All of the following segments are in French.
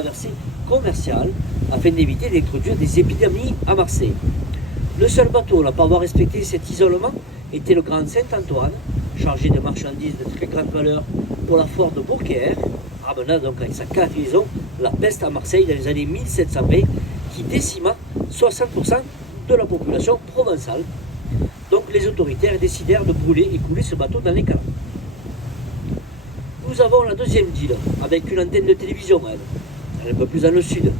traversée commerciale afin d'éviter d'introduire des épidémies à Marseille. Le seul bateau à ne pas avoir respecté cet isolement était le Grand Saint-Antoine, chargé de marchandises de très grande valeur pour la foire de Beaucaire, ramenant donc avec sa cargaison la peste à Marseille dans les années 1720 qui décima 60% de la population provençale. Donc les autoritaires décidèrent de brûler et couler ce bateau dans les canaux. Nous avons la deuxième île, avec une antenne de télévision, elle est un peu plus dans le sud.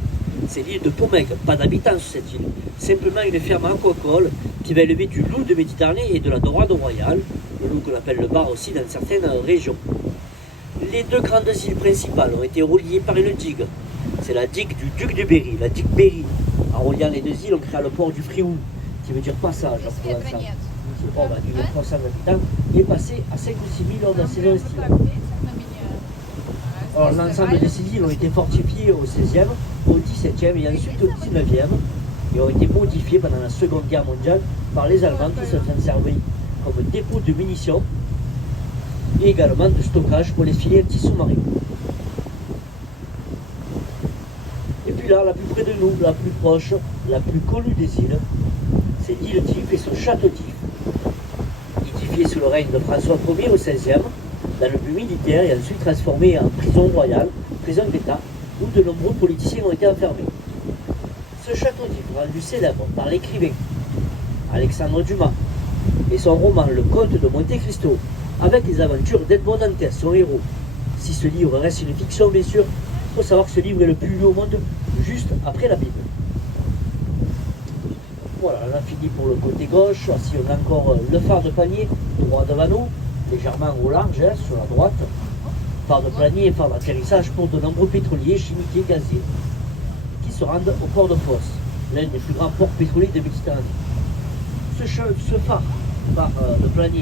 C'est l'île de Pomègue, pas d'habitants sur cette île, simplement une ferme aquacole qui va élever du loup de Méditerranée et de la dorade royale, le loup qu'on appelle le bar aussi dans certaines régions. Les deux grandes îles principales ont été reliées par une digue. C'est la digue du duc de Berry, la digue Berry. En reliant les deux îles, on crée le port du Frioul, qui veut dire passage en provençal. Ce port va durer 300 habitants et passer à 5 ou 6 000 lors de la saison estivale. Alors l'ensemble de ces îles ont été fortifiées au XVIe, au XVIIe et ensuite au XIXe et ont été modifiées pendant la Seconde Guerre mondiale par les Allemands qui se sont servis comme dépôt de munitions et également de stockage pour les filets anti-sous-marins. Et puis là, la plus près de nous, la plus proche, la plus connue des îles, c'est l'île d'If et son château d'If. Édifié sous le règne de François Ier au XVIe, dans le but militaire et ensuite transformé en prison royale, prison d'État, où de nombreux politiciens ont été enfermés. Ce château d'If, rendu célèbre par l'écrivain Alexandre Dumas et son roman Le Comte de Monte Cristo, avec les aventures d'Edmond Dantès, son héros. Si ce livre reste une fiction, bien sûr, il faut savoir que ce livre est le plus lu au monde, juste après la Bible. Voilà, on a fini pour le côté gauche. Ici, on a encore le phare de Panier, droit devant nous, légèrement au large, sur la droite. Phare de Panier et phare d'atterrissage pour de nombreux pétroliers, chimiques et gaziers qui se rendent au port de Fos, l'un des plus grands ports pétroliers de Méditerranée. Ce phare de Panier